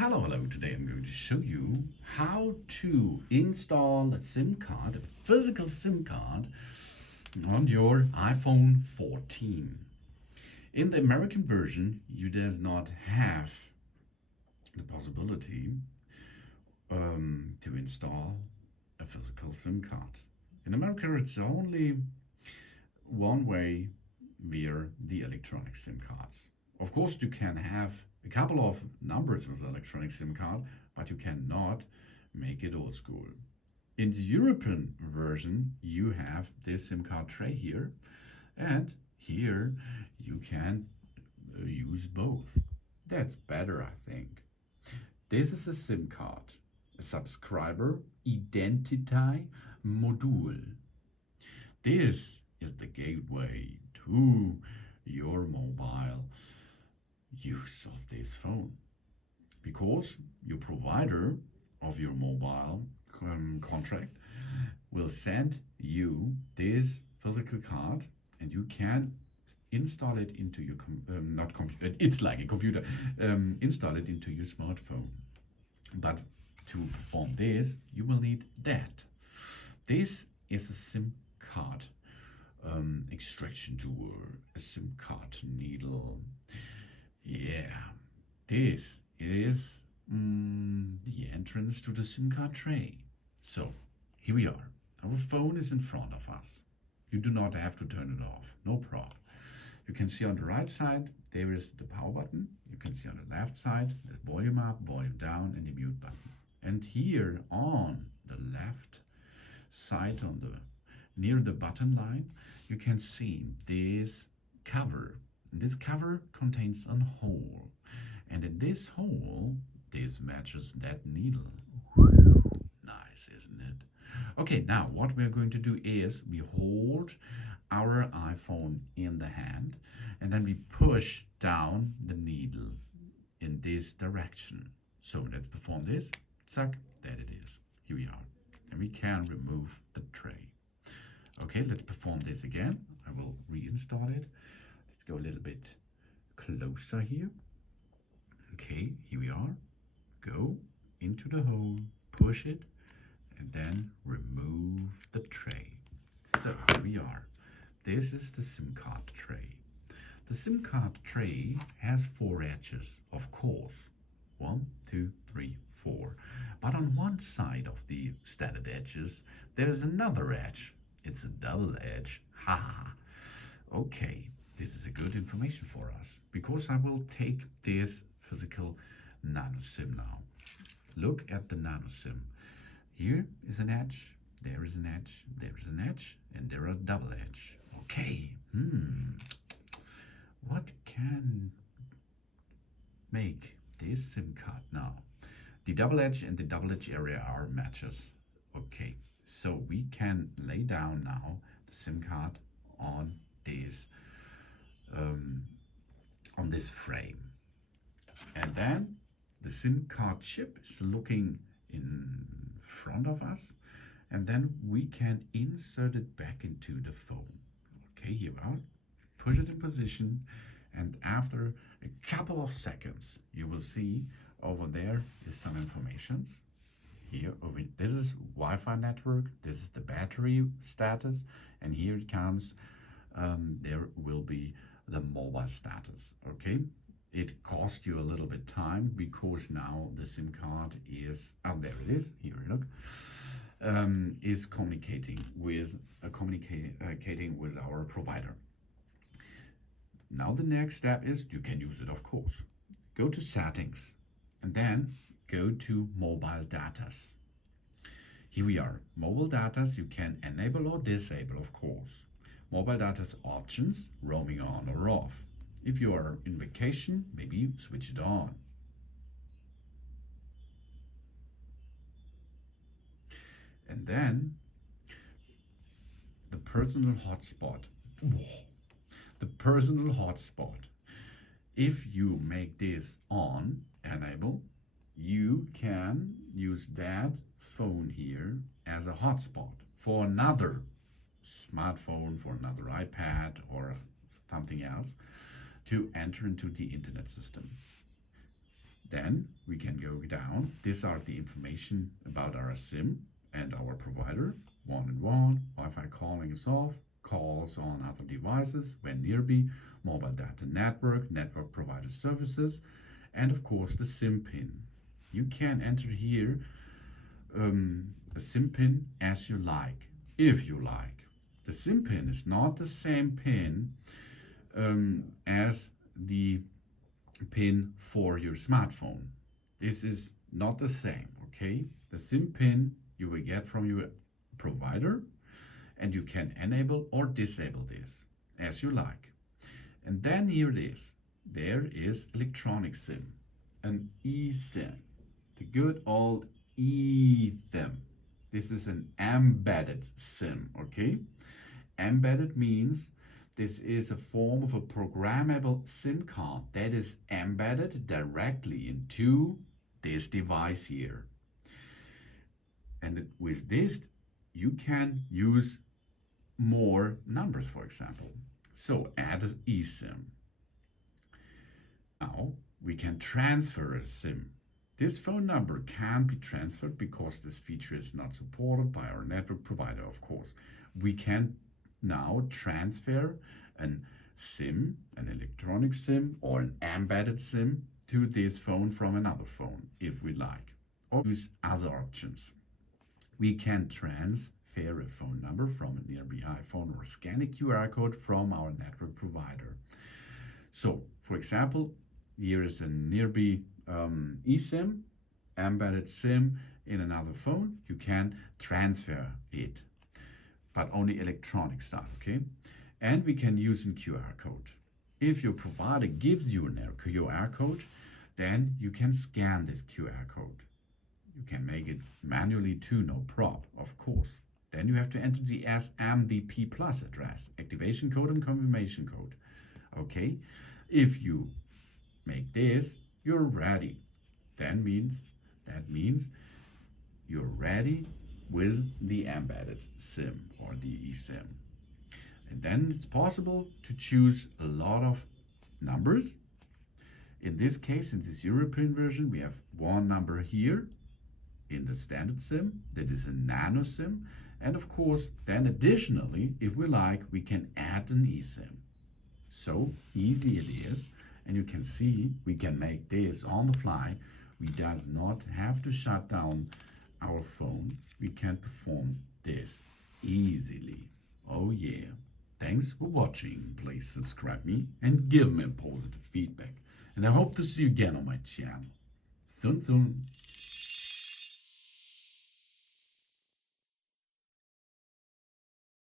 Hello, today I'm going to show you how to install a SIM card, a physical SIM card on your iPhone 14. In the American version, you does not have the possibility to install a physical SIM card. In America, it's only one way via the electronic SIM cards. Of course, you can have a couple of numbers with electronic SIM card, but you cannot make it old school. In the European version, you have this SIM card tray here, and here you can use both. That's better, I think. This is a SIM card, a subscriber identity module. This is the gateway to your mobile use of this phone, because your provider of your mobile contract will send you this physical card, and you can install it into your not computer. It's like a computer. Install it into your smartphone. But to perform this, you will need that. This is a SIM card extraction tool, a SIM card needle. Yeah, this is the entrance to the SIM card tray. So here we are. Our phone is in front of us. You do not have to turn it off, no problem. You can see on the right side, there is the power button. You can see on the left side, the volume up, volume down, and the mute button. And here on the left side, near the button line, you can see this cover. This cover contains a hole, and in this hole, this matches that needle. Nice, isn't it? Okay, now what we're going to do is we hold our iPhone in the hand, and then we push down the needle in this direction. So let's perform this. Zack, there it is. Here we are. And we can remove the tray. Okay, let's perform this again. I will reinstall it. Let's go a little bit closer here. Okay, here we are. Go into the hole, push it, and then remove the tray. So here we are. This is the SIM card tray. The SIM card tray has 4 edges, of course. 1, 2, 3, 4. But on one side of the standard edges, there is another edge. It's a double edge. Ha ha. Okay, this is a good information for us, because I will take this physical nano SIM now. Look at the nano SIM. Here is an edge, there is an edge, there is an edge, and there are double edge. Okay, what can make this SIM card now? The double edge and the double edge area are matches. Okay, so we can lay down now the SIM card on this frame, and then the SIM card chip is looking in front of us, and then we can insert it back into the phone. Okay, here we are. Push it in position, and after a couple of seconds, you will see over there is some informations. Here, this is Wi-Fi network, this is the battery status, and here it comes, there will be the mobile status. Okay, it cost you a little bit time, because now the SIM card is, there it is, here look, is communicating with our provider. Now the next step is, you can use it, of course. Go to settings, and then go to mobile datas. Here we are, mobile datas. You can enable or disable, of course. Mobile datas options, roaming on or off. If you are in vacation, maybe switch it on. And then the personal hotspot. The personal hotspot. If you make this on, enable, you can use that phone here as a hotspot for another smartphone, for another iPad or something else, to enter into the internet system. Then we can go down. These are the information about our SIM and our provider. 1&1, Wi-Fi calling is off, calls on other devices when nearby, mobile data network, network provider services, and of course the SIM pin. You can enter here a SIM pin as you like, if you like. The SIM pin is not the same pin as the pin for your smartphone. This is not the same, okay? The SIM pin you will get from your provider, and you can enable or disable this as you like. And then here it is. There is electronic SIM, an eSIM, the good old eSIM. This is an embedded SIM, okay? Embedded means this is a form of a programmable SIM card that is embedded directly into this device here. And with this, you can use more numbers, for example. So add an eSIM. Now we can transfer a SIM. This phone number can be transferred because this feature is not supported by our network provider, of course. We can now transfer an SIM, an electronic SIM, or an embedded SIM to this phone from another phone, if we like, or use other options. We can transfer a phone number from a nearby iPhone or scan a QR code from our network provider. So, for example, here is a nearby eSIM, embedded SIM in another phone. You can transfer it, but only electronic stuff, okay? And we can use a QR code. If your provider gives you a QR code, then you can scan this QR code. You can make it manually too, no prob, of course. Then you have to enter the SMDP plus address, activation code and confirmation code. Okay, if you make this, you're ready. That means you're ready with the embedded SIM or the eSIM. And then it's possible to choose a lot of numbers. In this case, in this European version, we have one number here in the standard SIM, that is a nano SIM, and of course then additionally, if we like, we can add an eSIM. So easy it is, and you can see we can make this on the fly. We does not have to shut down our phone. We can perform this easily. Oh yeah. Thanks for watching. Please subscribe me and give me a positive feedback. And I hope to see you again on my channel. Soon.